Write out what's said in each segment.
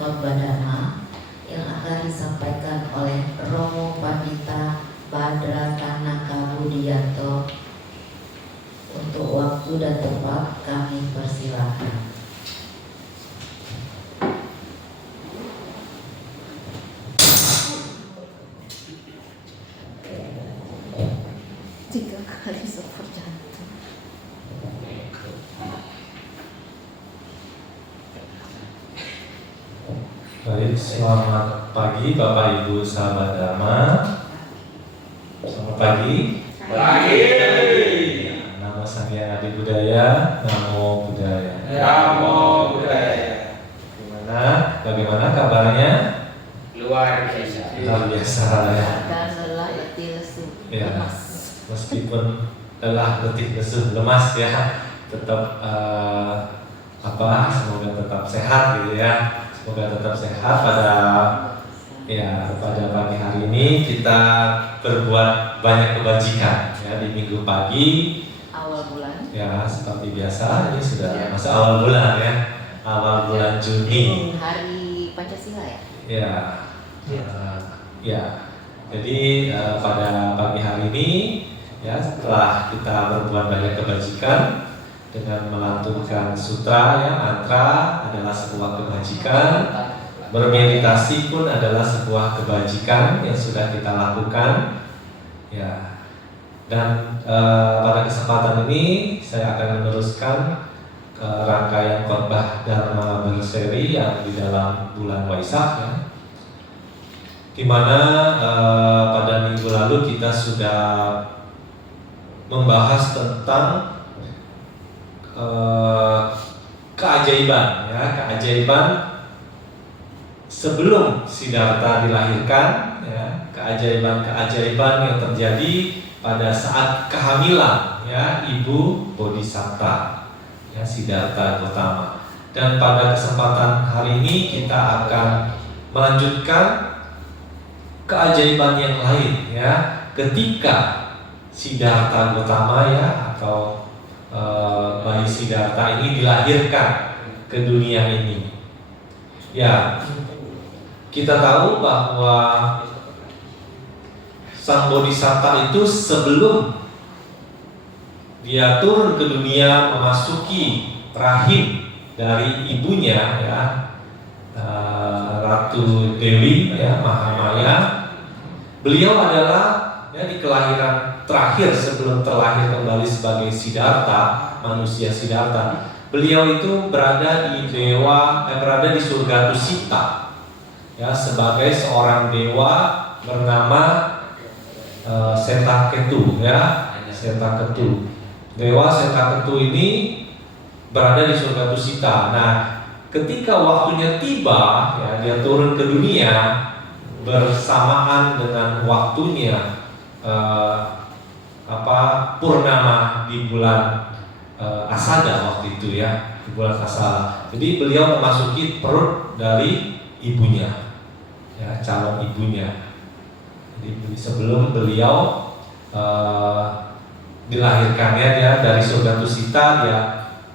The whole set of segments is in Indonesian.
khotbah dhamma yang akan disampaikan oleh Romo Pandita Badra Tanaka Budiyanto. Untuk waktu dan tempat kami persilakan. Tiga kali sopor jantung. Baik, selamat pagi Bapak Ibu sahabat Dhamma. Selamat pagi. Pagi. Namo Sang Hyang Adi Budaya, Namo Buddhaya. Namo Buddhaya. Bagaimana kabarnya? Luar biasa. Luar biasa ya. Dan lelah letih lesu. Ya. Lemas. Meskipun lelah, letih, lesu, lemas ya, tetap semoga tetap sehat gitu ya. Semoga tetap sehat pada pagi hari ini kita berbuat banyak kebajikan ya di minggu pagi. Awal bulan. Ya seperti biasa ini sudah masa awal bulan ya, awal bulan Juni. Hari Pancasila ya. Ya. Jadi pada pagi hari ini ya setelah kita berbuat banyak kebajikan dengan melantunkan sutra ya, mantra adalah sebuah kebajikan, bermeditasi pun adalah sebuah kebajikan yang sudah kita lakukan ya. Dan pada kesempatan ini saya akan meneruskan rangkaian khotbah Dharma berseri yang di dalam bulan Waisak ya, di mana pada minggu lalu kita sudah membahas tentang keajaiban sebelum Siddhartha dilahirkan ya, keajaiban yang terjadi pada saat kehamilan ya ibu Bodhisatta ya Siddhartha Gautama. Dan pada kesempatan hari ini kita akan melanjutkan keajaiban yang lain ya ketika Siddhartha Gautama ya atau bayi Siddhartha ini dilahirkan ke dunia ini. Ya, kita tahu bahwa Sang Bodhisatta itu sebelum dia turun ke dunia memasuki rahim dari ibunya ya, Ratu Dewi ya Mahamaya, beliau adalah ya di kelahiran terakhir sebelum terlahir kembali sebagai Siddhartha, manusia Siddhartha. Beliau itu berada di berada di surga Tusita ya sebagai seorang dewa bernama Setaketu ya, Setaketu. Dewa Setaketu ini berada di surga Tusita. Nah, ketika waktunya tiba ya dia turun ke dunia bersamaan dengan waktunya purnama di bulan Asada waktu itu ya, di bulan Asada. Jadi beliau memasuki perut dari ibunya ya, calon ibunya. Jadi sebelum beliau dilahirkannya dia dari surga Tusita, dia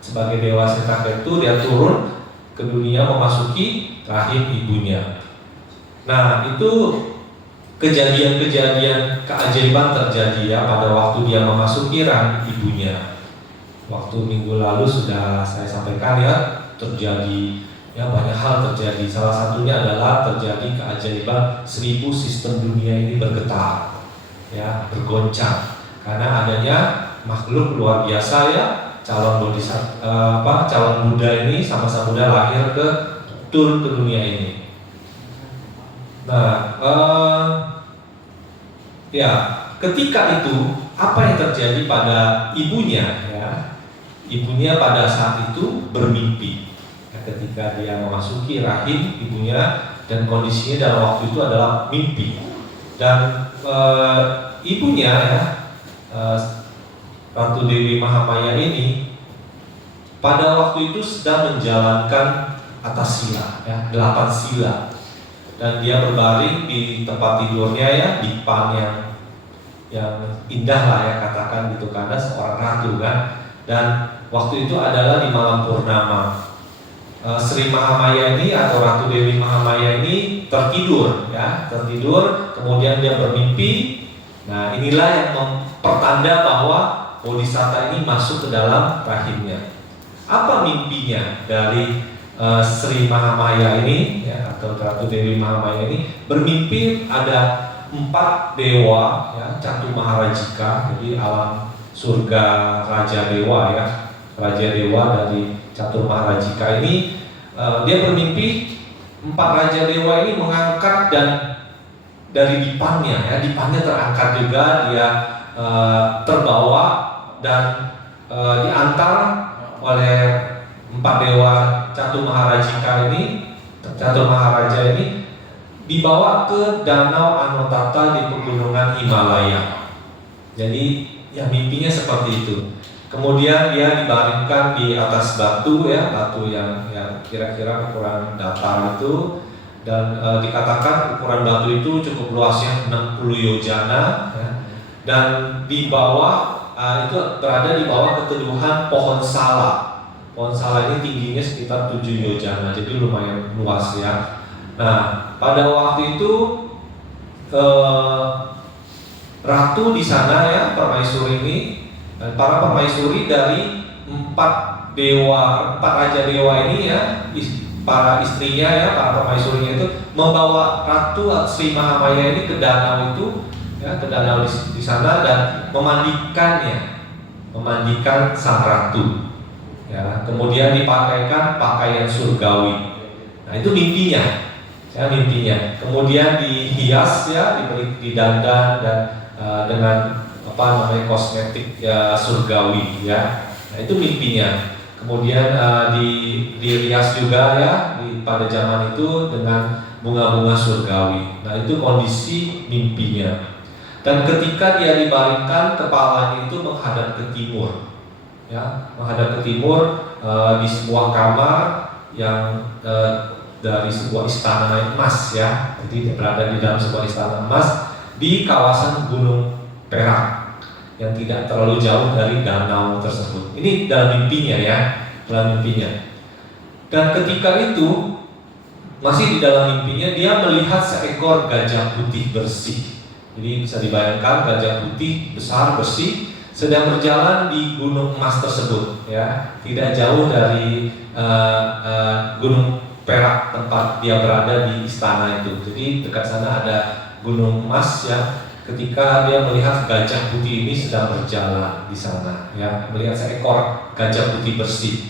sebagai dewa Setaketu dia turun ke dunia memasuki rahim ibunya. Nah, itu kejadian-kejadian keajaiban terjadi ya pada waktu dia memasuki rahim ibunya. Waktu minggu lalu sudah saya sampaikan ya, terjadi ya banyak hal terjadi. Salah satunya adalah terjadi keajaiban 1000 sistem dunia ini bergetar ya, bergoncang karena adanya makhluk luar biasa ya, calon Buddha ini sama Sang Buddha lahir turun ke dunia ini. Nah, ya ketika itu apa yang terjadi pada ibunya ya? Ibunya pada saat itu bermimpi ya, ketika dia memasuki rahim ibunya dan kondisinya dalam waktu itu adalah mimpi. Dan ibunya ya Ratu Dewi Mahamaya ini pada waktu itu sedang menjalankan atas sila ya, 8 sila. Dan dia berbaring di tempat tidurnya ya, di dipan yang indah lah ya katakan gitu karena seorang ratu kan. Dan waktu itu adalah di malam purnama. Sri Mahamaya ini atau Ratu Dewi tertidur, ya, tertidur, kemudian dia bermimpi. Nah, inilah yang pertanda bahwa Bodhisatta ini masuk ke dalam rahimnya. Apa mimpinya dari Sri Mahamaya ini, ya, atau Ratu Dewi Mahamaya ini? Bermimpi ada 4 dewa, ya, Catu Maharajika, jadi alam surga Raja Dewa, ya, Raja Dewa dari Catur Maharajika ini. Dia bermimpi 4 Raja Dewa ini mengangkat dan dari dipannya, ya, dipannya terangkat juga, dia terbawa dan diantar oleh 4 dewa Catur Maharajika ini, Catur Maharaja ini dibawa ke Danau Anotata di pegunungan Himalaya. Jadi ya mimpinya seperti itu. Kemudian dia dibaringkan di atas batu, ya, batu yang kira-kira ukuran datar itu, dan dikatakan ukuran batu itu cukup luasnya 60 yojana, ya, dan di bawah itu berada di bawah keteduhan pohon sala. Pohon sala ini tingginya sekitar 7 yojana, jadi lumayan luas, ya. Nah, pada waktu itu ratu di sana, ya, permaisuri ini, dan para permaisuri dari 4 raja dewa ini, ya, para istrinya, ya, para permaisurinya itu membawa Ratu Sri Mahamaya ini ke danau itu, ya, ke danau di sana dan memandikan sang ratu, ya. Kemudian dipakaikan pakaian surgawi. Nah, itu mimpinya, ya, mimpinya. Kemudian dihias, ya, didandan dan dengan kosmetik, ya, surgawi, ya. Nah, itu mimpinya. Kemudian dirias juga, ya, pada zaman itu dengan bunga-bunga surgawi. Nah, itu kondisi mimpinya. Dan ketika dia dibaringkan, kepalanya itu menghadap ke timur, ya, menghadap ke timur di sebuah kamar yang dari sebuah istana emas, ya. Jadi berada di dalam sebuah istana emas di kawasan Gunung Perak yang tidak terlalu jauh dari danau tersebut. Ini dalam mimpinya, ya, dalam mimpinya. Dan ketika itu masih di dalam mimpinya, dia melihat seekor gajah putih bersih. Jadi bisa dibayangkan gajah putih besar bersih sedang berjalan di gunung emas tersebut, ya, tidak jauh dari Gunung Perak tempat dia berada di istana itu. Jadi dekat sana ada gunung emas, ya. Ketika dia melihat gajah putih ini sedang berjalan di sana, ya, melihat seekor gajah putih bersih.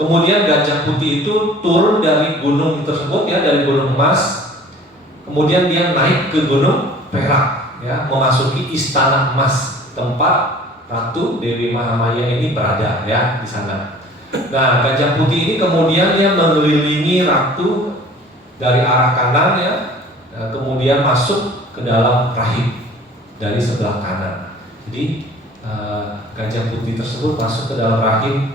Kemudian gajah putih itu turun dari gunung tersebut, ya, dari gunung emas. Kemudian dia naik ke Gunung Perak, ya, memasuki istana emas tempat Ratu Dewi Mahamaya ini berada, ya, di sana. Nah, gajah putih ini kemudian dia mengelilingi ratu dari arah kanan, ya, kemudian masuk ke dalam rahim dari sebelah kanan. Jadi gajah putih tersebut masuk ke dalam rahim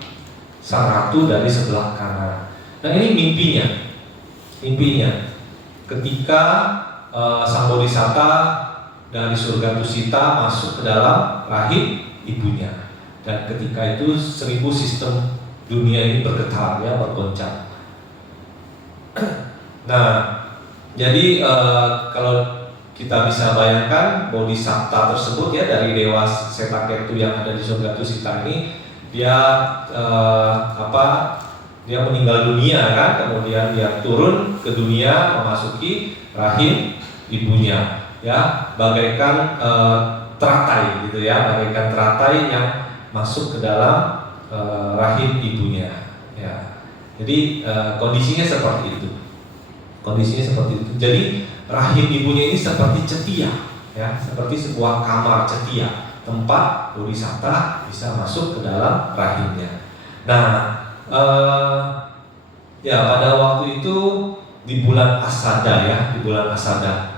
sang ratu dari sebelah kanan. Nah, ini mimpinya ketika sang Bodhisatta dari surga Tusita masuk ke dalam rahim ibunya, dan ketika itu 1000 sistem dunia ini bergetar, ya, bergoncang. Nah, jadi kalau kita bisa bayangkan Bodhisatta tersebut, ya, dari dewa Setaketu yang ada di surga Tusita ini, dia dia meninggal dunia, kan, kemudian dia turun ke dunia memasuki rahim ibunya, ya, bagaikan teratai, gitu, ya, bagaikan teratai yang masuk ke dalam rahim ibunya, ya. Jadi kondisinya seperti itu. Jadi rahim ibunya ini seperti cetia, ya, seperti sebuah kamar cetia tempat Bodhisatta bisa masuk ke dalam rahimnya. Nah, ya, pada waktu itu di bulan Asada, ya, di bulan Asada,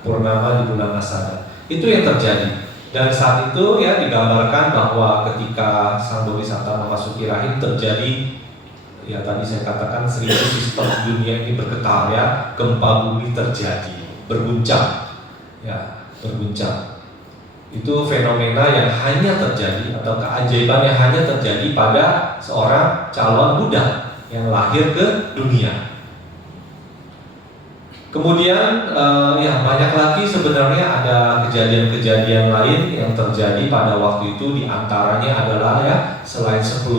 purnama di bulan Asada, itu yang terjadi. Dan saat itu, ya, digambarkan bahwa ketika sang Bodhisatta memasuki rahim terjadi, ya, tadi saya katakan 1000 sistem dunia ini bergetar, ya, gempa bumi terjadi, berguncang, ya, berguncang. Itu fenomena yang hanya terjadi, atau keajaiban yang hanya terjadi pada seorang calon Buddha yang lahir ke dunia. Kemudian ya banyak lagi sebenarnya ada kejadian-kejadian lain yang terjadi pada waktu itu, di antaranya adalah ya selain 10.000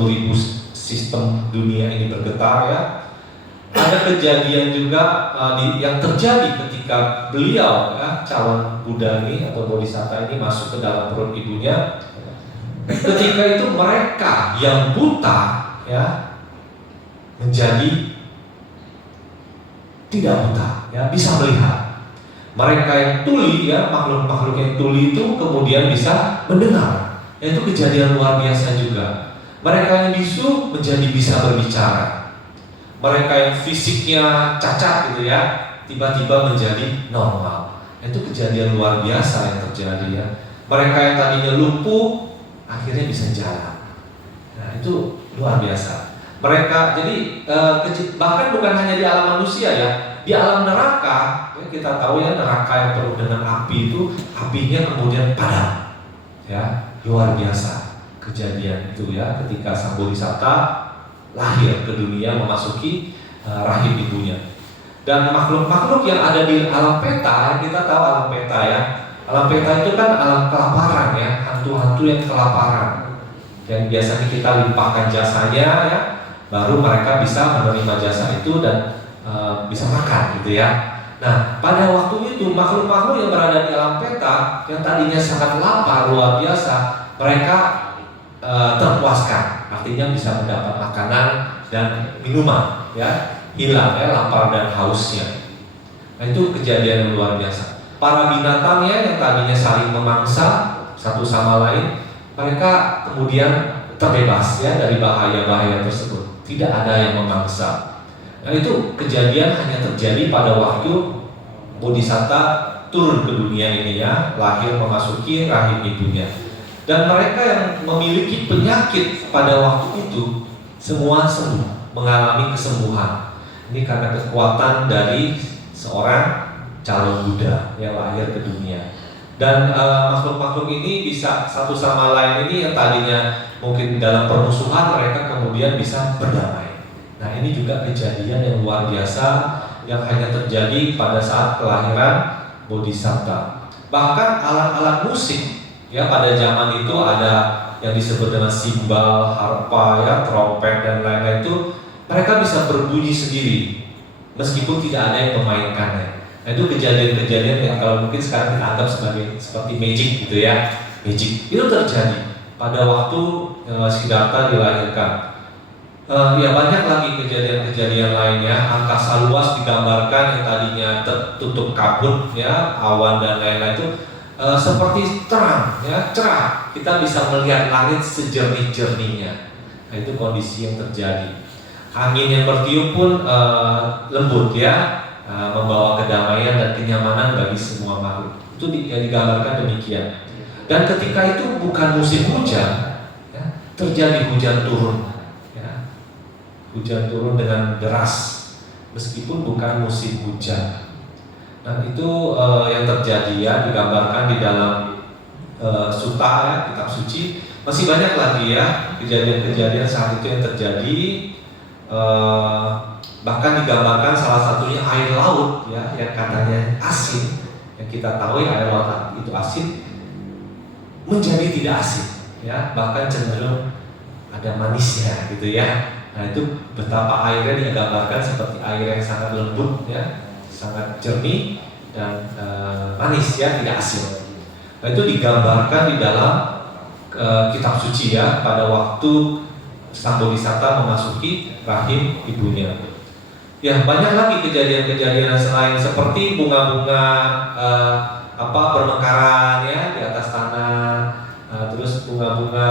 sistem dunia ini bergetar ya, ada kejadian juga yang terjadi ketika beliau ya calon Buddha ini atau Bodhisatta ini masuk ke dalam perut ibunya. Ketika itu mereka yang buta ya menjadi tidak buta ya, bisa melihat. Mereka yang tuli ya, makhluk-makhluk yang tuli itu kemudian bisa mendengar. Ya, itu kejadian luar biasa juga. Mereka yang bisu menjadi bisa berbicara. Mereka yang fisiknya cacat gitu ya, tiba-tiba menjadi normal. Itu kejadian luar biasa yang terjadi ya. Mereka yang tadinya lumpuh akhirnya bisa jalan. Nah, itu luar biasa. Mereka jadi bahkan bukan hanya di alam manusia ya, di alam neraka ya, kita tahu ya neraka yang penuh dengan api itu apinya kemudian padam. Ya, luar biasa kejadian itu ya ketika sang Bodhisatta lahir ke dunia memasuki rahim ibunya. Dan makhluk-makhluk yang ada di alam peta, kita tahu alam peta ya. Alam peta itu kan alam kelaparan ya, hantu-hantu yang kelaparan. Yang biasanya kita limpahkan jasanya ya, baru mereka bisa menerima jasa itu dan bisa makan gitu ya. Nah, pada waktu itu makhluk-makhluk yang berada di alam peta yang tadinya sangat lapar luar biasa, mereka terpuaskan, artinya bisa mendapat makanan dan minuman ya, hilang ya lapar dan hausnya. Nah, itu kejadian yang luar biasa. Para binatangnya yang tadinya saling memangsa satu sama lain, mereka kemudian terbebas ya dari bahaya-bahaya tersebut. Tidak ada yang memangsa. Nah, itu kejadian hanya terjadi pada waktu Bodhisatta turun ke dunia ini ya, lahir memasuki rahim ibunya. Dan mereka yang memiliki penyakit pada waktu itu semua sembuh, mengalami kesembuhan. Ini karena kekuatan dari seorang calon Buddha yang lahir ke dunia. Dan makhluk-makhluk ini bisa satu sama lain ini yang tadinya mungkin dalam permusuhan, mereka kemudian bisa berdamai. Nah, ini juga kejadian yang luar biasa yang hanya terjadi pada saat kelahiran Bodhisatta. Bahkan alat-alat musik ya pada zaman itu ada yang disebut dengan simbal, harpa ya, trompet dan lain-lain itu mereka bisa berbunyi sendiri meskipun tidak ada yang memainkannya. Nah, itu kejadian-kejadian yang kalau mungkin sekarang kita anggap seperti magic gitu ya. Magic itu terjadi pada waktu Siddhartha dilahirkan. Ya banyak lagi kejadian-kejadian lainnya. Angkasa luas digambarkan yang tadinya tertutup kabut ya, awan dan lain-lain itu seperti terang ya, cerah. Kita bisa melihat langit sejernih-jernihnya. Nah, itu kondisi yang terjadi. Angin yang bertiup pun lembut ya, membawa kedamaian dan kenyamanan bagi semua makhluk. Itu digambarkan demikian. Dan ketika itu bukan musim hujan ya, terjadi hujan turun ya. Hujan turun dengan deras meskipun bukan musim hujan. Nah, itu yang terjadi ya, digambarkan di dalam sutta ya, kitab suci. Masih banyak lagi ya kejadian-kejadian saat itu yang terjadi. Bahkan digambarkan salah satunya air laut ya, yang katanya asin, yang kita tahu ya air laut itu asin menjadi tidak asin ya, bahkan cenderung ada manisnya gitu ya. Nah, itu betapa airnya digambarkan seperti air yang sangat lembut ya, sangat jernih dan manis ya, tidak asin. Nah, itu digambarkan di dalam kitab suci ya, pada waktu sang Bodhisatta memasuki rahim ibunya. Ya, banyak lagi kejadian-kejadian selain seperti bunga-bunga bermekaran ya di atas tanah, terus bunga-bunga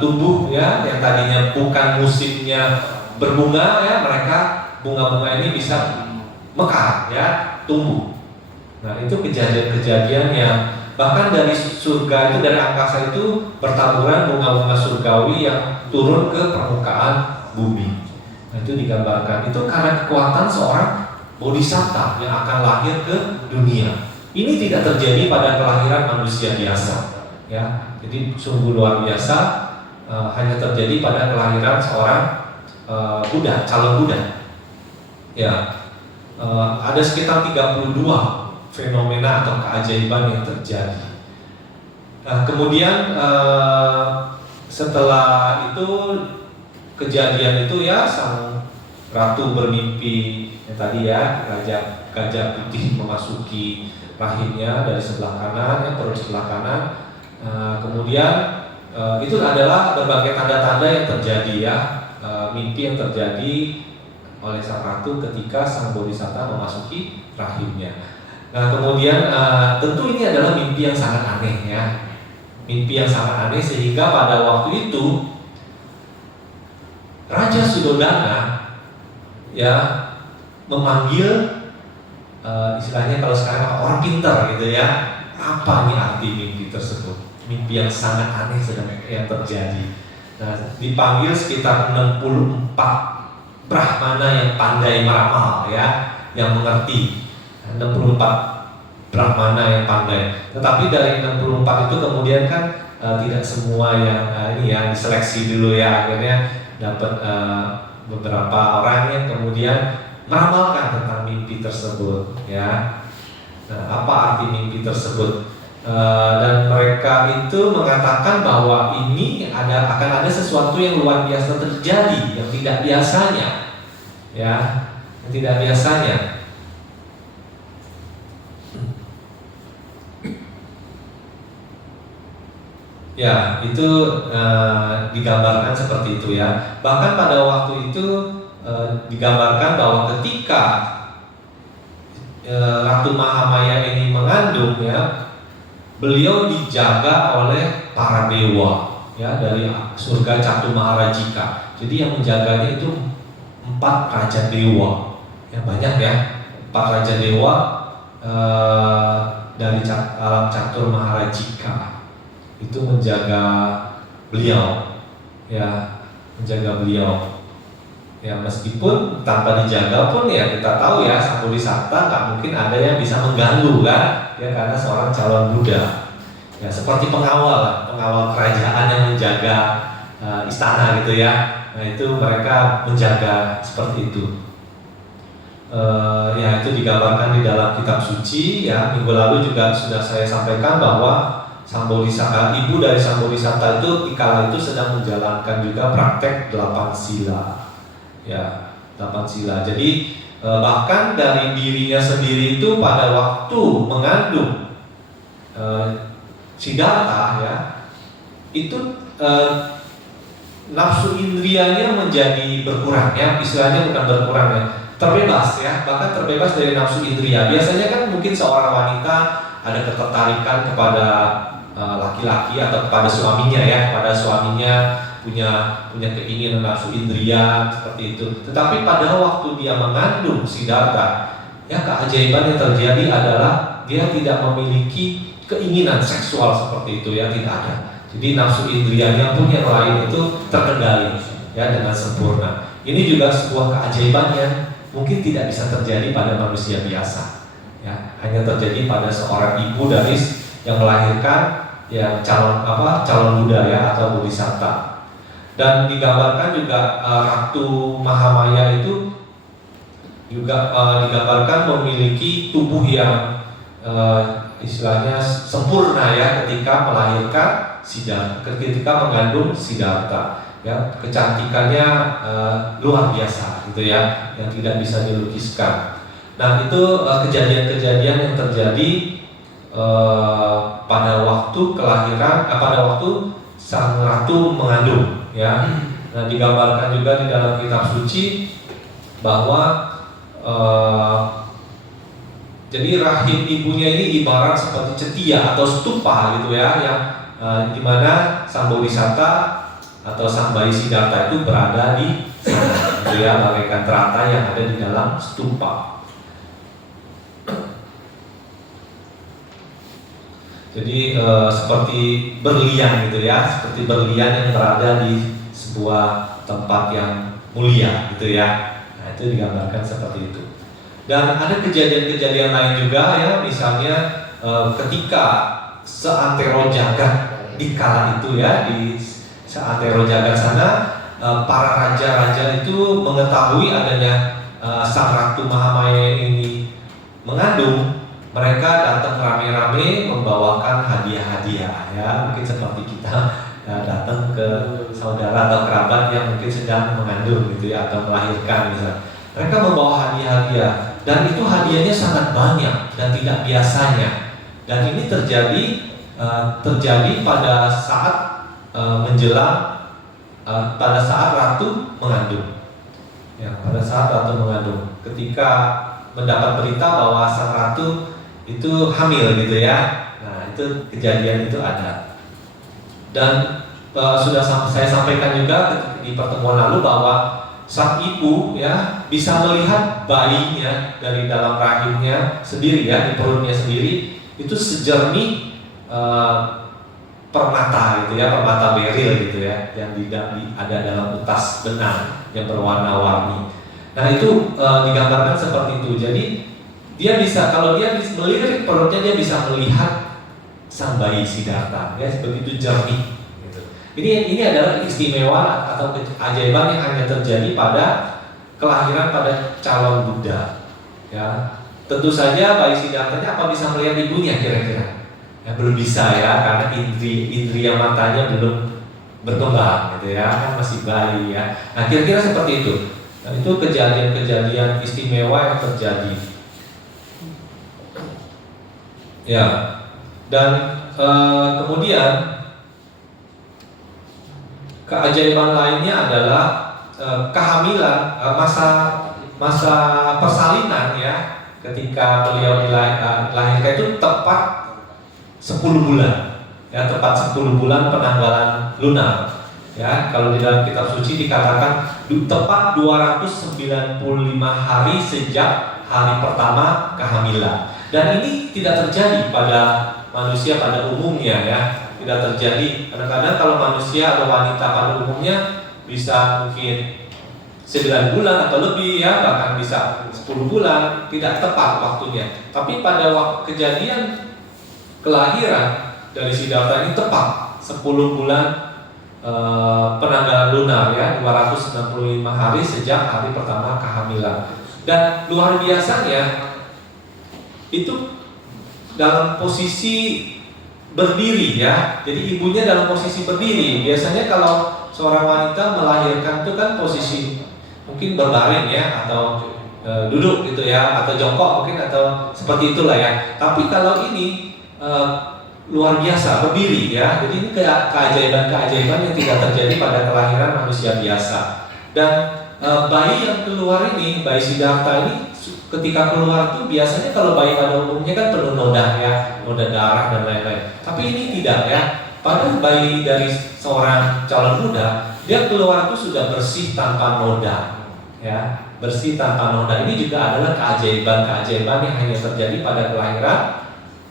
tumbuh ya yang tadinya bukan musimnya berbunga ya, mereka bunga-bunga ini bisa mekar ya, tumbuh. Nah, itu kejadian-kejadian yang bahkan dari surga itu, dari angkasa itu bertaburan bunga-bunga surgawi yang turun ke permukaan bumi. Nah, itu digambarkan. Itu karena kekuatan seorang Bodhisatta yang akan lahir ke dunia. Ini tidak terjadi pada kelahiran manusia biasa, ya. Jadi sungguh luar biasa, hanya terjadi pada kelahiran seorang Buddha, calon Buddha. Ya. ada sekitar 32 fenomena atau keajaiban yang terjadi. Nah, kemudian setelah itu kejadian itu ya, sang ratu bermimpi yang tadi ya, gajah putih memasuki rahimnya dari sebelah kanan, ya, perut sebelah kanan. Kemudian itu adalah berbagai tanda-tanda yang terjadi ya, mimpi yang terjadi oleh sang ratu ketika sang bodhisatta memasuki rahimnya. Nah, kemudian tentu ini adalah mimpi yang sangat aneh ya, mimpi yang sangat aneh sehingga pada waktu itu Raja Sudodana ya memanggil istilahnya kalau sekarang orang pintar gitu ya, apa nih arti mimpi tersebut, mimpi yang sangat aneh sedang yang terjadi. Nah, dipanggil sekitar 64 Brahmana yang pandai meramal ya, yang mengerti. 64 Brahmana yang pandai. Tetapi dari 64 itu kemudian kan tidak semua yang ini ya diseleksi dulu ya, akhirnya dapat beberapa orang yang kemudian meramalkan tentang mimpi tersebut ya. Nah, apa arti mimpi tersebut? Dan mereka itu mengatakan bahwa ini akan ada sesuatu yang luar biasa terjadi, yang tidak biasanya ya, yang tidak biasanya. Ya, itu digambarkan seperti itu ya. Bahkan pada waktu itu digambarkan bahwa ketika Ratu Mahamaya ini mengandung ya, beliau dijaga oleh para dewa ya dari surga Catu Maharajika. Jadi yang menjaganya itu 4 raja dewa ya, banyak ya, 4 raja dewa dari alam Catur Maharajika itu menjaga beliau ya, menjaga beliau ya, meskipun tanpa dijaga pun ya kita tahu ya, sang bodhisatta nggak mungkin ada yang bisa mengganggu kan ya, karena seorang calon Buddha ya, seperti pengawal kerajaan yang menjaga istana gitu ya. Nah, itu mereka menjaga seperti itu. Ya, itu digambarkan di dalam kitab suci ya. Minggu lalu juga sudah saya sampaikan bahwa sang bodhisatta, ibu dari sang bodhisatta itu kala itu sedang menjalankan juga praktek 8 sila ya, 8 sila. Jadi bahkan dari dirinya sendiri itu pada waktu mengandung Siddhartha ya, itu nafsu indrianya menjadi berkurang ya, istilahnya bukan berkurang ya, terbebas ya, bahkan terbebas dari nafsu indria. Biasanya kan mungkin seorang wanita ada ketertarikan kepada laki-laki atau kepada suaminya ya, kepada suaminya punya keinginan nafsu indria seperti itu. Tetapi pada waktu dia mengandung Siddhartha ya, keajaiban yang terjadi adalah dia tidak memiliki keinginan seksual seperti itu ya, tidak ada. Jadi nafsu indrianya pun yang lain itu terkendali ya dengan sempurna. Ini juga sebuah keajaiban yang mungkin tidak bisa terjadi pada manusia biasa ya, hanya terjadi pada seorang ibu dari yang melahirkan ya calon Buddha ya, atau bodhisatta. Dan digambarkan juga Ratu Mahamaya itu juga digambarkan memiliki tubuh yang istilahnya sempurna ya, ketika melahirkan Siddhartha, ketika mengandung Siddhartha ya, kecantikannya luar biasa gitu ya, yang tidak bisa dilukiskan. Nah, itu kejadian-kejadian yang terjadi pada waktu kelahiran, pada waktu sang ratu mengandung ya. Nah, digambarkan juga di dalam kitab suci bahwa jadi rahim ibunya ini ibarat seperti cetia atau stupa gitu ya, yang dimana sang bodhisatta atau sang bayi Siddhartha itu berada di sana gitu ya, bagaikan terata yang ada di dalam stupa. Jadi seperti berlian gitu ya, seperti berlian yang berada di sebuah tempat yang mulia gitu ya. Nah, itu digambarkan seperti itu. Dan ada kejadian-kejadian lain juga ya, misalnya ketika seantero jagat di kala itu ya, di seantero jagat sana para raja-raja itu mengetahui adanya Sang Ratu Mahamaya ini mengandung, mereka datang rame-rame membawakan hadiah-hadiah ya, mungkin seperti kita datang ke saudara atau kerabat yang mungkin sedang mengandung gitu ya, atau melahirkan misalnya. Mereka membawa hadiah-hadiah dan itu hadiahnya sangat banyak dan tidak biasanya. Dan ini terjadi pada saat menjelang pada saat ratu mengandung. Ya, pada saat ratu mengandung, ketika mendapat berita bahwa sang ratu itu hamil gitu ya. Nah, itu kejadian itu ada. Dan sudah saya sampaikan juga di pertemuan lalu bahwa sang ibu ya bisa melihat bayinya dari dalam rahimnya sendiri ya, di perutnya sendiri itu sejernih permata gitu ya, permata beril gitu ya, yang ada dalam utas benang yang berwarna-warni. Nah itu digambarkan seperti itu. Jadi dia bisa, kalau dia melirik perutnya, dia bisa melihat sang bayi Siddhartha ya, begitu jernih gitu. Ini adalah istimewa atau keajaiban yang hanya terjadi pada kelahiran pada calon Buddha ya. Tentu saja bayi Siddhartha-nya apa bisa melihat ibunya kira-kira? Ya, belum bisa ya, karena indria matanya belum berkembang gitu ya, kan masih bayi ya. Nah kira-kira seperti itu. Nah, itu kejadian-kejadian istimewa yang terjadi ya. Dan kemudian keajaiban lainnya adalah kehamilan, masa persalinan ya, ketika beliau dilahirkan itu tepat 10 bulan ya, tepat 10 bulan penanggalan lunar ya. Kalau di dalam kitab suci dikatakan tepat 295 hari sejak hari pertama kehamilan. Dan ini tidak terjadi pada manusia pada umumnya ya, tidak terjadi. Kadang-kadang kalau manusia atau wanita pada umumnya bisa mungkin 9 bulan atau lebih ya, bahkan bisa 10 bulan, tidak tepat waktunya. Tapi pada kejadian kelahiran dari Siddhartha ini tepat 10 bulan penanggalan lunar ya, 265 hari sejak hari pertama kehamilan. Dan luar biasanya itu dalam posisi berdiri ya. Jadi ibunya dalam posisi berdiri. Biasanya kalau seorang wanita melahirkan itu kan posisi mungkin berbaring ya, atau duduk gitu ya, atau jongkok mungkin, atau seperti itulah ya. Tapi kalau ini luar biasa berdiri ya. Jadi ini keajaiban-keajaiban yang tidak terjadi pada kelahiran manusia biasa. Dan bayi yang keluar ini, bayi Siddhartha ini ketika keluar itu biasanya kalau bayi pada umumnya kan penuh noda ya, noda darah dan lain-lain. Tapi ini tidak ya. Pada bayi dari seorang calon Buddha, dia keluar itu sudah bersih tanpa noda ya, bersih tanpa noda. Ini juga adalah keajaiban-keajaiban yang hanya terjadi pada kelahiran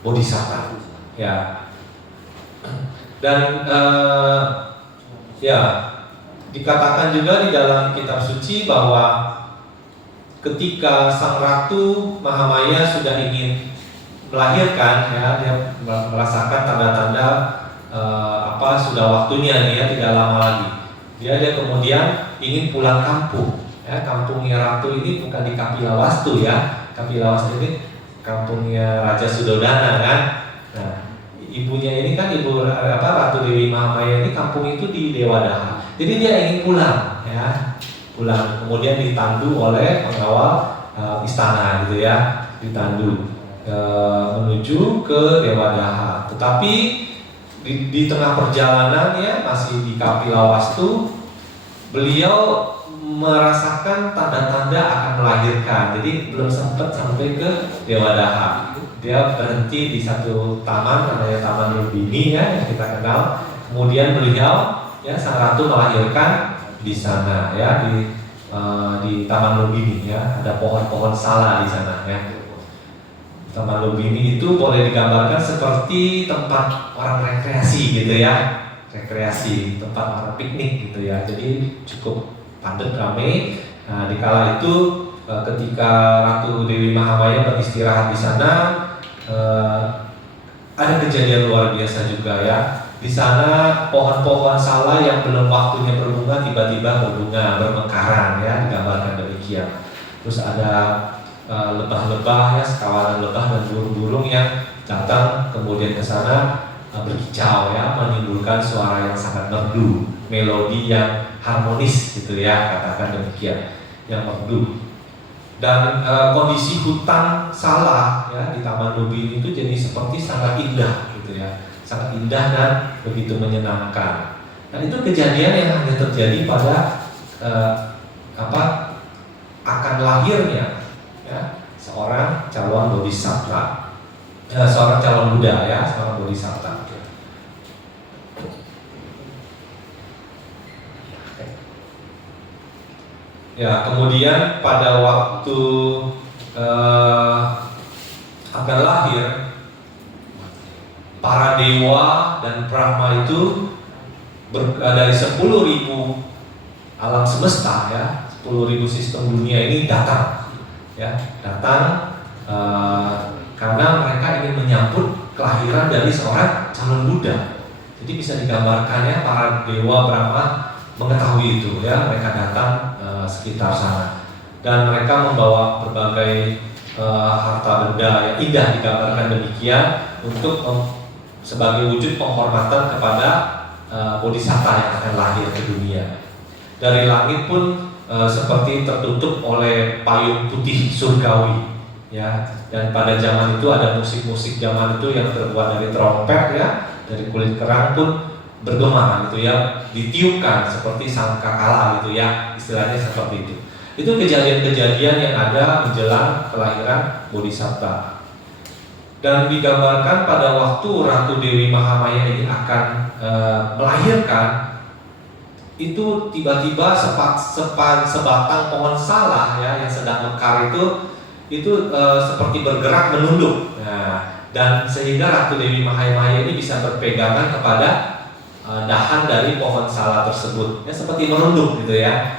Bodhisatta ya. Dan ya dikatakan juga di dalam kitab suci bahwa ketika sang Ratu Mahamaya sudah ingin melahirkan ya, dia merasakan tanda-tanda sudah waktunya nih ya, tidak lama lagi. Dia kemudian ingin pulang kampung ya. Kampungnya Ratu ini bukan di Kapilawastu ya. Kapilawastu ini kampungnya Raja Sudodana kan. Nah, ibunya ini kan Ratu Dewi Mahamaya ini kampung itu di Dewadaha. Jadi dia ingin pulang ya. Pulang, kemudian ditandu oleh pengawal istana gitu ya, ditandu menuju ke Dewadaha. Tetapi di tengah perjalanan ya, masih di Kapilawastu, beliau merasakan tanda-tanda akan melahirkan. Jadi belum sempat sampai ke Dewadaha. Dia berhenti di satu taman namanya Taman Lumbini ya, yang kita kenal. Kemudian beliau ya, sang ratu melahirkan di sana ya, di Taman Lumbini ya, ada pohon-pohon sala di sana ya. Taman Lumbini itu boleh digambarkan seperti tempat orang rekreasi gitu ya, rekreasi, tempat orang piknik gitu ya. Jadi cukup padat ramai. Nah, di kala itu ketika Ratu Dewi Mahamaya beristirahat di sana, ada kejadian luar biasa juga ya. Di sana pohon-pohon sala yang belum waktunya berbunga tiba-tiba berbunga, bermekaran ya, digambarkan demikian. terus ada lebah-lebah ya, sekawanan lebah dan burung-burung yang datang kemudian ke sana berkicau ya, menimbulkan suara yang sangat merdu, melodi yang harmonis gitu ya, katakan demikian, yang merdu. Dan kondisi hutan Salah ya di Taman Lubin itu jadi seperti sangat indah gitu ya, sangat indah dan begitu menyenangkan. Dan itu kejadian yang hanya terjadi pada akan lahirnya ya, seorang calon bodhisattva, seorang calon Buddha ya, seorang bodhisattva. Ya, kemudian pada waktu akan lahir, para dewa dan Brahma itu dari 10.000 alam semesta ya, 10.000 sistem dunia ini datang ya, karena mereka ingin menyambut kelahiran dari seorang calon Buddha. Jadi bisa digambarkannya para dewa Brahma mengetahui itu ya, mereka datang sekitar sana dan mereka membawa berbagai harta benda yang indah, digambarkan demikian untuk sebagai wujud penghormatan kepada bodhisattva yang akan lahir ke dunia. Dari langit pun seperti tertutup oleh payung putih surgawi ya, dan pada zaman itu ada musik-musik zaman itu yang terbuat dari trompet ya, dari kulit kerang pun bergema gitu ya, ditiupkan seperti sangkakala gitu ya, istilahnya seperti itu. Itu kejadian-kejadian yang ada menjelang kelahiran bodhisattva. Dan digambarkan pada waktu Ratu Dewi Mahamaya ini akan melahirkan, itu tiba-tiba sebatang pohon salah ya yang sedang mekar itu seperti bergerak menunduk. Nah, dan sehingga Ratu Dewi Mahamaya ini bisa berpegangan kepada dahan dari pohon salah tersebut ya, seperti menunduk gitu ya,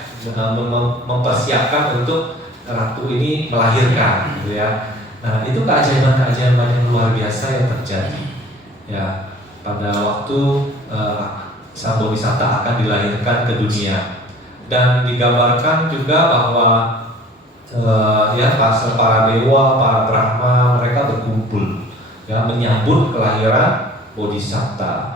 mempersiapkan untuk ratu ini melahirkan gitu ya. Nah, itu keajaiban-keajaiban yang luar biasa yang terjadi ya pada waktu sang bodhisattva akan dilahirkan ke dunia. Dan digambarkan juga bahwa ya para dewa, para Brahma, mereka berkumpul ya menyambut kelahiran bodhisattva.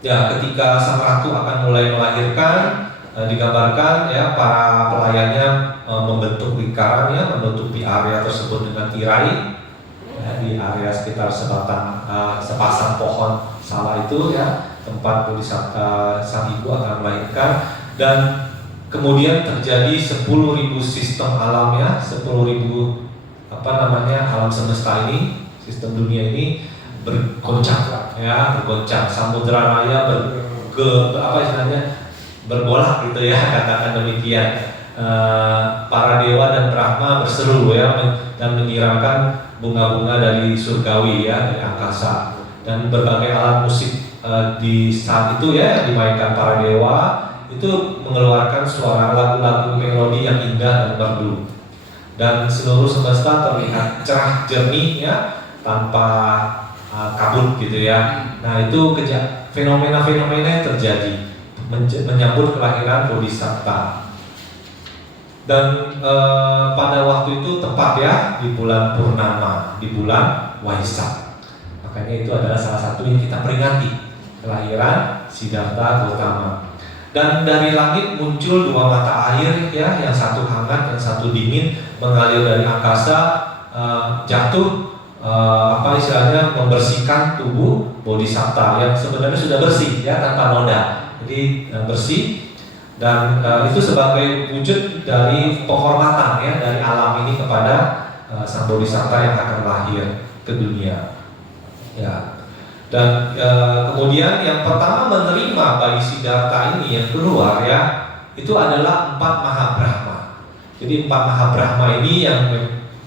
Ya, ketika sang ratu akan mulai melahirkan, digambarkan ya para pelayannya membentuk lingkaran ya, menutupi area tersebut dengan tirai ya, di area sekitar sepasang pohon salah itu ya, tempat bodhisattva sang ibu akan melahirkan. Dan kemudian terjadi 10.000 sistem alam ya, 10.000 alam semesta ini, sistem dunia ini bergoncang ya, bergoncang, samudra raya berbolak gitu ya, katakan demikian. Para dewa dan Brahma berseru ya, dan menyiramkan bunga-bunga dari surgawi ya, dari angkasa, dan berbagai alat musik di saat itu ya yang dimainkan para dewa itu mengeluarkan suara lagu-lagu melodi yang indah dan merdu, dan seluruh semesta terlihat cerah jernih ya, tanpa kabut gitu ya. Nah, itu fenomena-fenomena yang terjadi menyambut kelahiran bodhisattva. Dan pada waktu itu tepat ya di bulan purnama, di bulan Waisak. Makanya itu adalah salah satu yang kita peringati, kelahiran Siddhartha Gautama. Dan dari langit muncul 2 mata air ya, yang satu hangat, yang satu dingin, mengalir dari angkasa, jatuh istilahnya membersihkan tubuh bodhisattva yang sebenarnya sudah bersih ya, tanpa noda. Jadi bersih, dan itu sebagai wujud dari penghormatan ya dari alam ini kepada sang bodhisattva yang akan lahir ke dunia ya. Dan kemudian yang pertama menerima bayi Siddhartha ini yang keluar ya, itu adalah 4 Mahabrahma. Jadi 4 Mahabrahma ini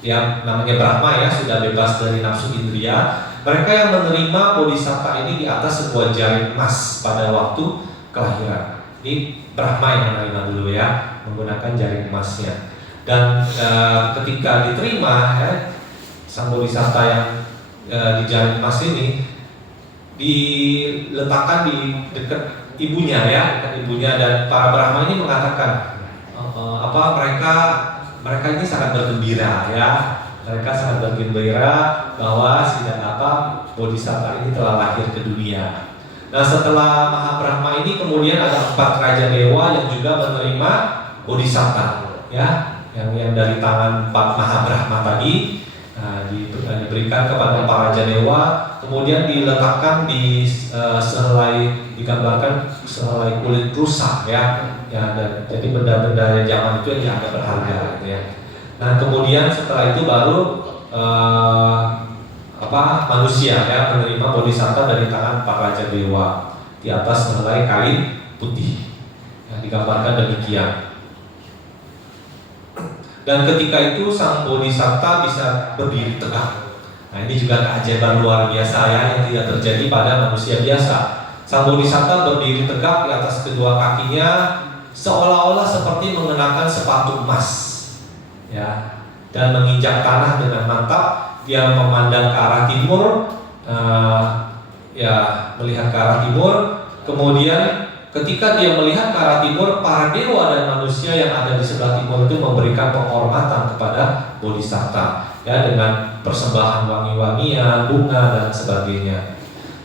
yang namanya Brahma ya, sudah bebas dari nafsu indria. Mereka yang menerima bodhisattva ini di atas sebuah jaring emas pada waktu kelahiran. Ini Brahma yang menerima dulu ya, menggunakan jaring emasnya. Dan ketika diterima ya, sang bodhisattva yang di jaring emas ini diletakkan di dekat ibunya ya, dekat ibunya, dan para Brahma ini mengatakan mereka ini sangat bergembira ya. Mereka sangat bergembira bahwa Bodhisatta ini telah lahir ke dunia. Nah, setelah Mahabrahma ini kemudian ada 4 raja dewa yang juga menerima Bodhisatta ya, yang dari tangan 4 Mahabrahma tadi. Nah, diberikan kepada para raja dewa, kemudian diletakkan di digambarkan sehelai kulit rusa ya, jadi benda-benda yang zaman itu yang dianggap berharga gitu ya. Nah, kemudian setelah itu baru manusia ya menerima Bodhisatta dari tangan para raja dewa di atas sehelai kain putih, yang digambarkan demikian. Dan ketika itu sang Bodhisatta bisa berdiri tegak. Nah, ini juga keajaiban luar biasa ya, yang tidak terjadi pada manusia biasa. Sang Bodhisatta berdiri tegak di atas kedua kakinya, seolah-olah seperti mengenakan sepatu emas ya, dan menginjak tanah dengan mantap. Dia memandang ke arah timur, melihat ke arah timur. Kemudian ketika dia melihat ke arah timur, para dewa dan manusia yang ada di sebelah timur itu memberikan penghormatan kepada Bodhisatta ya, dengan persembahan wangi-wangian, bunga dan sebagainya.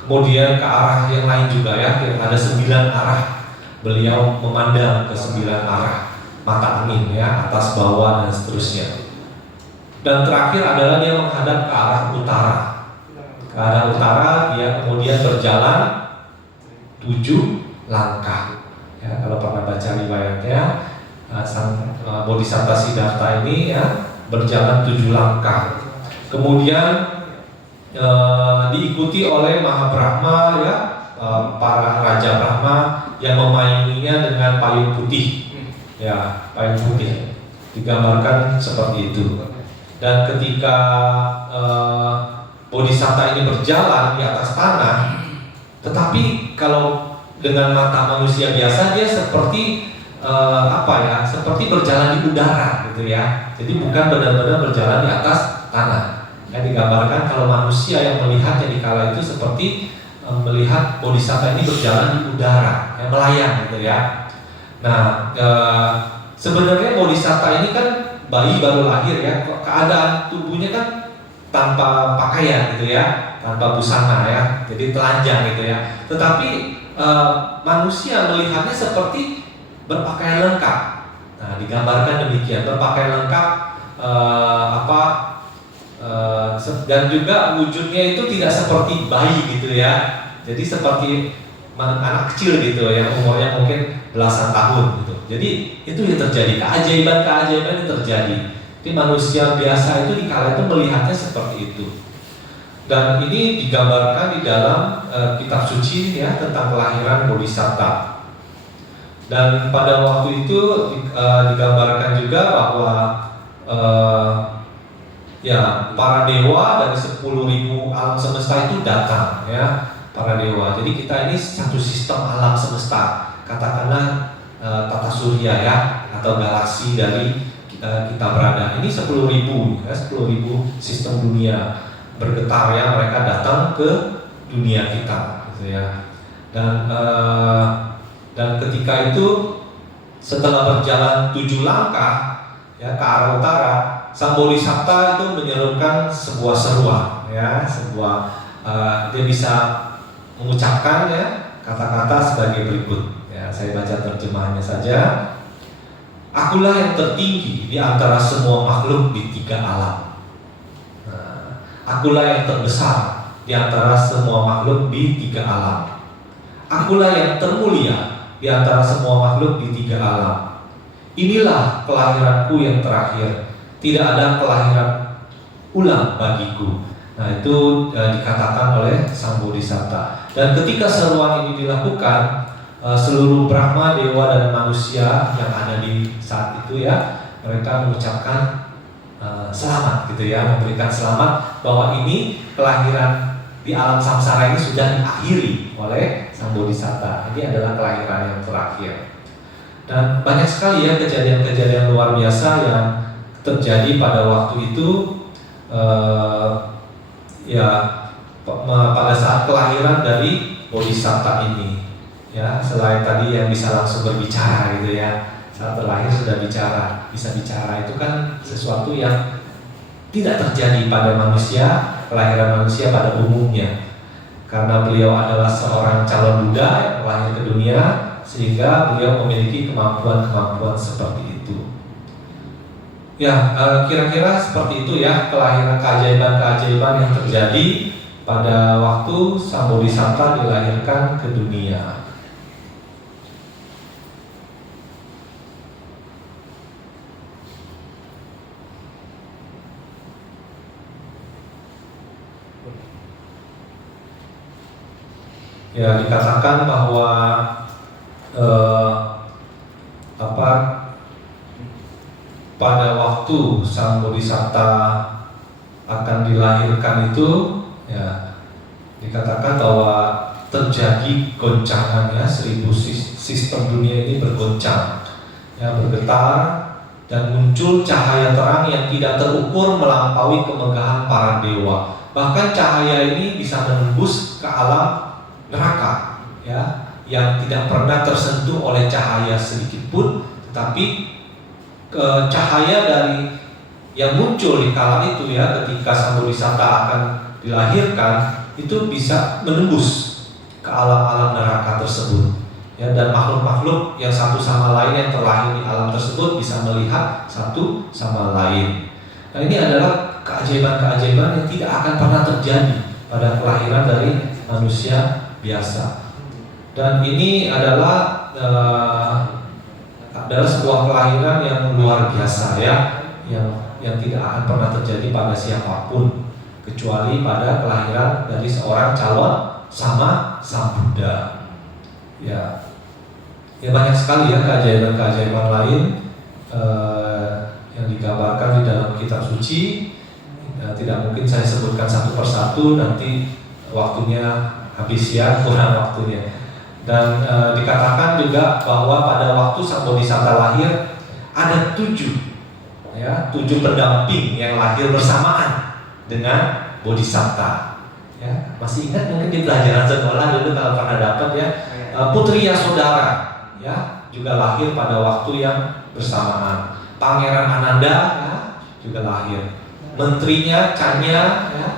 Kemudian ke arah yang lain juga ya, ada 9 arah. Beliau memandang ke 9 arah mata angin ya, atas, bawah dan seterusnya. Dan terakhir adalah dia menghadap ke arah utara. Ke arah utara dia kemudian berjalan 7 langkah. Ya, kalau pernah baca riwayatnya, sang Bodhisatta Siddhartha ini ya berjalan 7 langkah. Kemudian diikuti oleh Mahabrahma ya, para raja Brahma yang memayunginya dengan payung putih. Ya, payung putih digambarkan seperti itu. Dan ketika Bodhisatta ini berjalan di atas tanah, tetapi kalau dengan mata manusia biasa dia seperti seperti berjalan di udara gitu ya. Jadi bukan benar-benar berjalan di atas tanah. Yang digambarkan kalau manusia yang melihatnya di kala itu seperti melihat Bodhisatta ini berjalan di udara, melayang gitu ya. Nah, sebenarnya Bodhisatta ini kan bayi baru lahir ya, keadaan tubuhnya kan tanpa pakaian gitu ya, tanpa busana ya, jadi telanjang gitu ya. Tetapi manusia melihatnya seperti berpakaian lengkap. Nah, digambarkan demikian, berpakaian lengkap dan juga wujudnya itu tidak seperti bayi gitu ya. Jadi seperti anak kecil gitu yang umurnya mungkin belasan tahun gitu. Jadi itu yang terjadi, keajaiban yang terjadi. Jadi manusia biasa itu di kala itu melihatnya seperti itu. Dan ini digambarkan di dalam kitab suci ya, tentang kelahiran Bodhisatta. Dan pada waktu itu digambarkan juga bahwa para dewa dari 10.000 alam semesta itu datang ya, para dewa. Jadi kita ini satu sistem alam semesta, katakanlah tata surya ya, atau galaksi dari kita berada. Ini 10.000 ya, 10.000 sistem dunia bergetar ya, mereka datang ke dunia kita gitu ya. Dan ketika itu setelah berjalan 7 langkah ya ke arah utara, sang Bodhisatta itu menyerukan sebuah seruan ya, dia bisa mengucapkan ya kata-kata sebagai berikut. Ya, saya baca terjemahannya saja. Akulah yang tertinggi di antara semua makhluk di 3 alam. Nah, akulah yang terbesar di antara semua makhluk di 3 alam. Akulah yang termulia di antara semua makhluk di 3 alam. Inilah kelahiranku yang terakhir. Tidak ada kelahiran ulang bagiku. Nah, itu dikatakan oleh sang Bodhisatta. Dan ketika seruan ini dilakukan, seluruh Brahma, dewa dan manusia yang ada di saat itu ya, mereka mengucapkan selamat gitu ya, memberikan selamat bahwa ini kelahiran di alam samsara ini sudah diakhiri oleh sang Bodhisatta. Ini adalah kelahiran yang terakhir. Dan banyak sekali ya kejadian-kejadian luar biasa yang terjadi pada waktu itu pada saat kelahiran dari Bodhisatta ini. ya, selain tadi yang bisa langsung berbicara gitu ya. Saat terlahir sudah bicara, bisa bicara, itu kan sesuatu yang tidak terjadi pada manusia, kelahiran manusia pada umumnya. Karena beliau adalah seorang calon Buddha yang lahir ke dunia, sehingga beliau memiliki kemampuan-kemampuan seperti itu. Ya, kira-kira seperti itu ya kelahiran keajaiban-keajaiban yang terjadi pada waktu Sang Bodhisatta dilahirkan ke dunia. Ya, dikatakan bahwa pada waktu Sang Bodhisatta akan dilahirkan itu, ya, dikatakan bahwa terjadi goncangan ya, 1000 sistem dunia ini bergoncang, ya, bergetar dan muncul cahaya terang yang tidak terukur melampaui kemegahan para dewa. Bahkan cahaya ini bisa menembus ke alam neraka, ya, yang tidak pernah tersentuh oleh cahaya sedikit pun, tetapi cahaya dari yang muncul di kala itu ya, ketika Sang Bodhisatta akan dilahirkan, itu bisa menembus ke alam-alam neraka tersebut, ya, dan makhluk-makhluk yang satu sama lain yang terlahir di alam tersebut bisa melihat satu sama lain. Nah, ini adalah keajaiban-keajaiban yang tidak akan pernah terjadi pada kelahiran dari manusia biasa. Dan ini adalah sebuah kelahiran yang luar biasa ya, yang tidak akan pernah terjadi pada siapapun kecuali pada kelahiran dari seorang calon sama Sang Buddha. Ya, banyak sekali ya keajaiban-keajaiban lain yang digambarkan di dalam kitab suci. Tidak mungkin saya sebutkan satu persatu, nanti waktunya habis ya, kurang waktunya. Dan dikatakan juga bahwa pada waktu Sang Bodhisatta lahir ada 7 pendamping yang lahir bersamaan dengan Bodhisatta. Ya, masih ingat mungkin di pelajaran sekolah dulu kalau pernah dapat ya, Putri Yasodhara ya juga lahir pada waktu yang bersamaan. Pangeran Ananda ya juga lahir. Menterinya Chanya ya,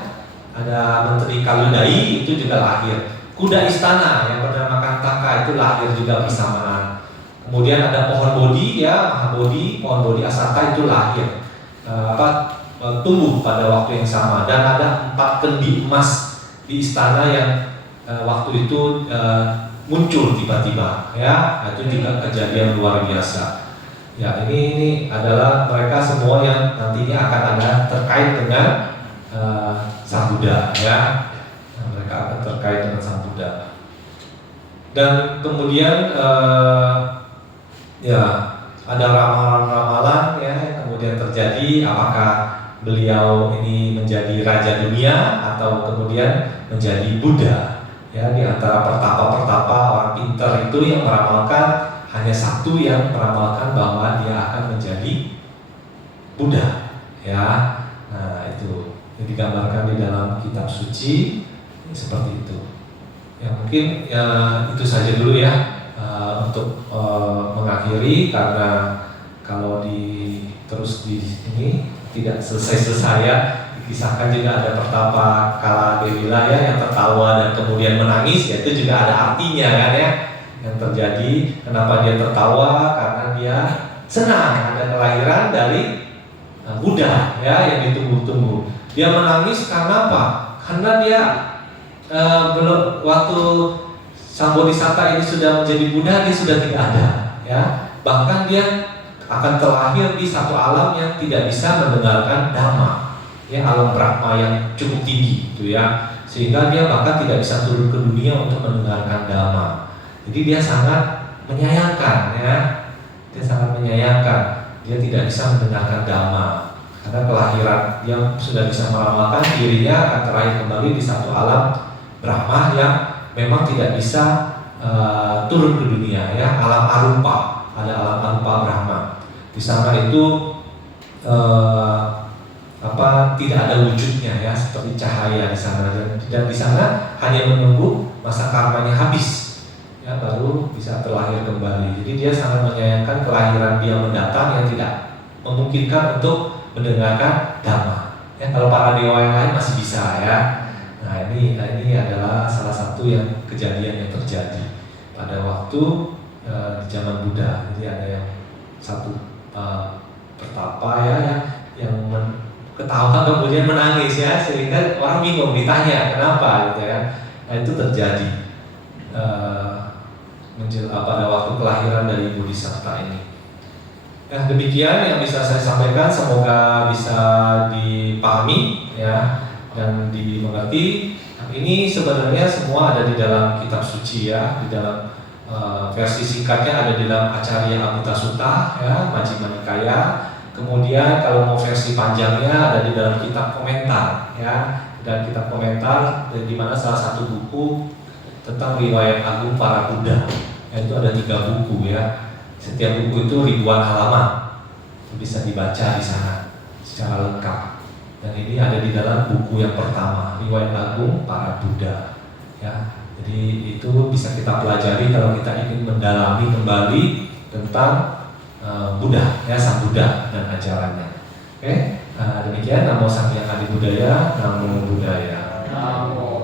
ada Menteri Kaludai itu juga lahir. Kuda istana yang bernama Kantaka itu lahir juga bersamaan. Kemudian ada pohon bodhi ya, Mahabodhi, pohon bodhi Asata itu lahir tumbuh pada waktu yang sama. Dan ada 4 kendi emas di istana yang waktu itu muncul tiba-tiba ya, itu juga kejadian luar biasa. Ya, ini adalah mereka semua yang nantinya akan ada terkait dengan Sang Buddha ya. Mereka akan terkait dengan Sang Buddha. Dan kemudian ya ada ramalan-ramalan ya yang kemudian terjadi, apakah beliau ini menjadi raja dunia atau kemudian menjadi Buddha. Ya, di antara pertapa-pertapa orang pintar itu yang meramalkan, hanya satu yang meramalkan bahwa dia akan menjadi Buddha. Ya, nah itu yang digambarkan di dalam kitab suci seperti itu. Ya, mungkin ya, itu saja dulu ya untuk mengakhiri, karena kalau terus di ini tidak selesai-selesai ya. Dikisahkan juga ada pertapa Kala Dewila ya yang tertawa dan kemudian menangis, ya itu juga ada artinya kan ya yang terjadi. Kenapa dia tertawa? Karena dia senang ada kelahiran dari Buddha ya yang ditunggu-tunggu. Dia menangis karena apa? Karena dia belum, waktu Sang Bodhisatta ini sudah menjadi Buddha, dia sudah tidak ada ya. Bahkan dia akan terlahir di satu alam yang tidak bisa mendengarkan Dhamma ya, alam Brahma yang cukup tinggi gitu ya, sehingga dia bahkan tidak bisa turun ke dunia untuk mendengarkan Dhamma. Jadi dia sangat menyayangkan ya, dia sangat menyayangkan dia tidak bisa mendengarkan Dhamma karena kelahiran dia sudah bisa meramalkan dirinya akan terlahir kembali di satu alam Brahma yang memang tidak bisa turun ke dunia ya, alam arupa, ada alam arupa Brahma. Di sana itu tidak ada wujudnya ya, seperti cahaya di sana, dan di sana hanya menunggu masa karmanya habis ya, baru bisa terlahir kembali. Jadi dia sangat menyayangkan kelahiran dia mendatang yang tidak memungkinkan untuk mendengarkan dhamma. Ya, kalau para dewa yang lain masih bisa ya. Nah ini adalah salah satu yang kejadian yang terjadi pada waktu di zaman Buddha. Jadi ada yang satu pertapa ya yang ketawa kemudian menangis ya, sehingga orang bingung ditanya kenapa gitu ya. Nah itu terjadi pada waktu kelahiran dari Bodhisatta ini. Nah demikian yang bisa saya sampaikan, semoga bisa dipahami ya dan dimengerti. Ini sebenarnya semua ada di dalam kitab suci ya, di dalam versi singkatnya ada di dalam Acarya Amutta Sutta ya, Majjhima Nikaya. Kemudian kalau mau versi panjangnya ada di dalam kitab komentar ya, dan kitab komentar di mana salah satu buku tentang riwayat agung para Buddha. Itu ada 3 buku ya. Setiap buku itu ribuan halaman, bisa dibaca di sana secara lengkap. Dan ini ada di dalam buku yang pertama, riwayat agung para Buddha. Ya, jadi itu bisa kita pelajari kalau kita ingin mendalami kembali tentang Buddha, ya Sang Buddha dan ajarannya. Oke, demikian. Namo Sang Hyang Adi Buddhaya, Namo Buddhaya. Namo